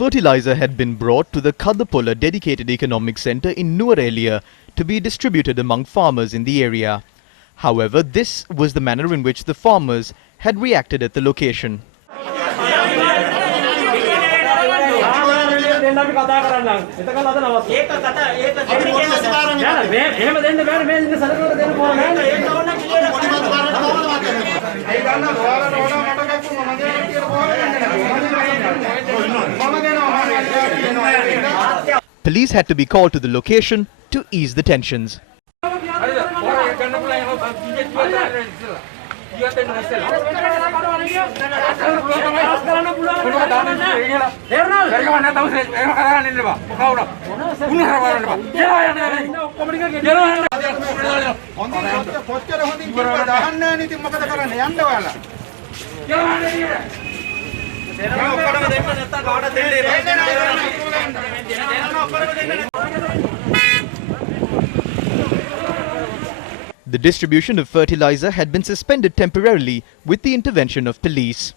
fertilizer had been brought to the Kadapola Dedicated Economic Centre in Nuwara to be distributed among farmers in the area. However, this was the manner in which the farmers had reacted at the location. Police had to be called to the location to ease the tensions. The distribution of fertilizer had been suspended temporarily with the intervention of police.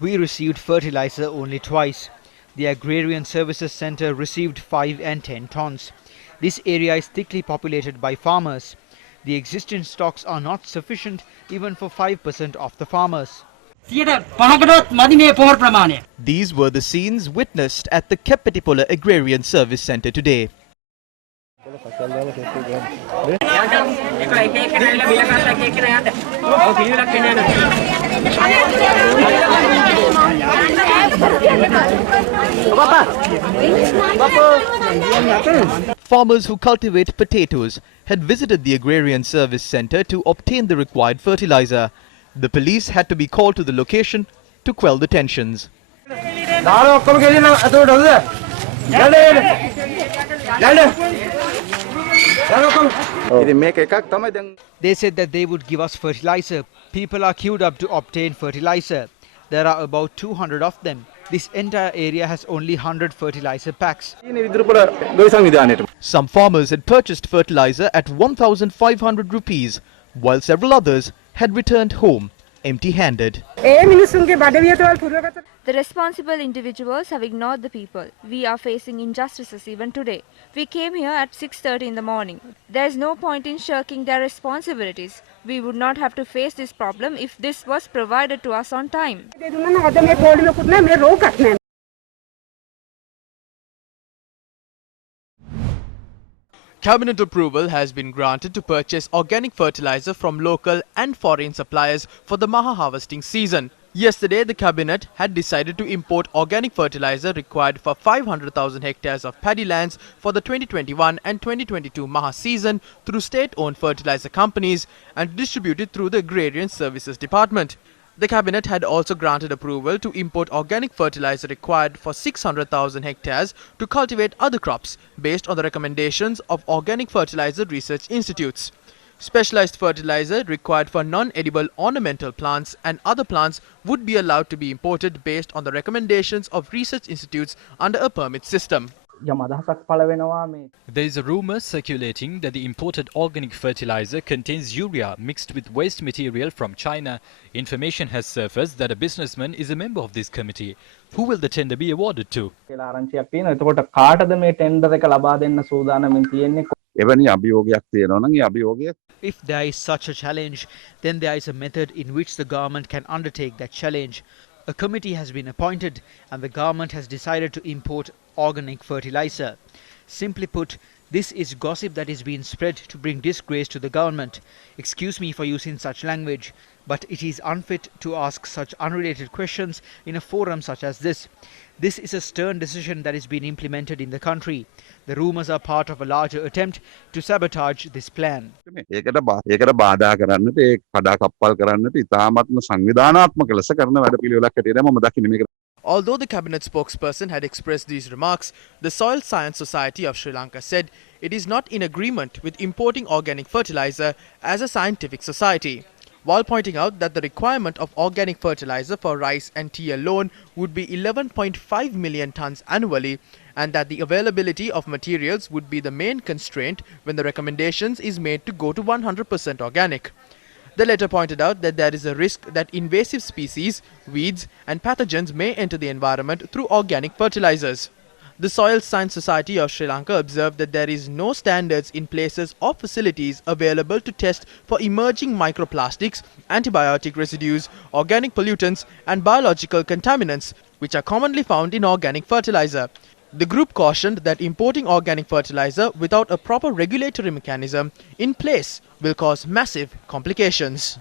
We received fertilizer only twice. The Agrarian Services Centre received 5 and 10 tons. This area is thickly populated by farmers. The existing stocks are not sufficient even for 5% of the farmers. These were the scenes witnessed at the Kepetipola Agrarian Service Centre today. Farmers who cultivate potatoes had visited the Agrarian Service Centre to obtain the required fertilizer. The police had to be called to the location to quell the tensions. They said that they would give us fertilizer. People are queued up to obtain fertilizer. There are about 200 of them. This entire area has only 100 fertilizer packs. Some farmers had purchased fertilizer at 1,500 rupees, while several others had returned home empty-handed. The responsible individuals have ignored the people. We are facing injustices even today. We came here at 6:30 in the morning. There is no point in shirking their responsibilities. We would not have to face this problem if this was provided to us on time. Cabinet approval has been granted to purchase organic fertilizer from local and foreign suppliers for the Maha harvesting season. Yesterday, the Cabinet had decided to import organic fertilizer required for 500,000 hectares of paddy lands for the 2021 and 2022 Maha season through state-owned fertilizer companies and distributed through the Agrarian Services Department. The Cabinet had also granted approval to import organic fertilizer required for 600,000 hectares to cultivate other crops based on the recommendations of Organic Fertilizer Research Institutes. Specialized fertilizer required for non-edible ornamental plants and other plants would be allowed to be imported based on the recommendations of research institutes under a permit system. There is a rumor circulating that the imported organic fertilizer contains urea mixed with waste material from China. Information has surfaced that a businessman is a member of this committee. Who will the tender be awarded to? If there is such a challenge, then there is a method in which the government can undertake that challenge. A committee has been appointed and the government has decided to import organic fertilizer. Simply put, this is gossip that is being spread to bring disgrace to the government. Excuse me for using such language, but it is unfit to ask such unrelated questions in a forum such as this. This is a stern decision that is being implemented in the country. The rumours are part of a larger attempt to sabotage this plan. Although the Cabinet spokesperson had expressed these remarks, the Soil Science Society of Sri Lanka said it is not in agreement with importing organic fertilizer as a scientific society, while pointing out that the requirement of organic fertilizer for rice and tea alone would be 11.5 million tons annually, and that the availability of materials would be the main constraint when the recommendations is made to go to 100% organic. The letter pointed out that there is a risk that invasive species, weeds and pathogens may enter the environment through organic fertilizers. The Soil Science Society of Sri Lanka observed that there is no standards in places or facilities available to test for emerging microplastics, antibiotic residues, organic pollutants and biological contaminants, which are commonly found in organic fertilizer. The group cautioned that importing organic fertilizer without a proper regulatory mechanism in place will cause massive complications.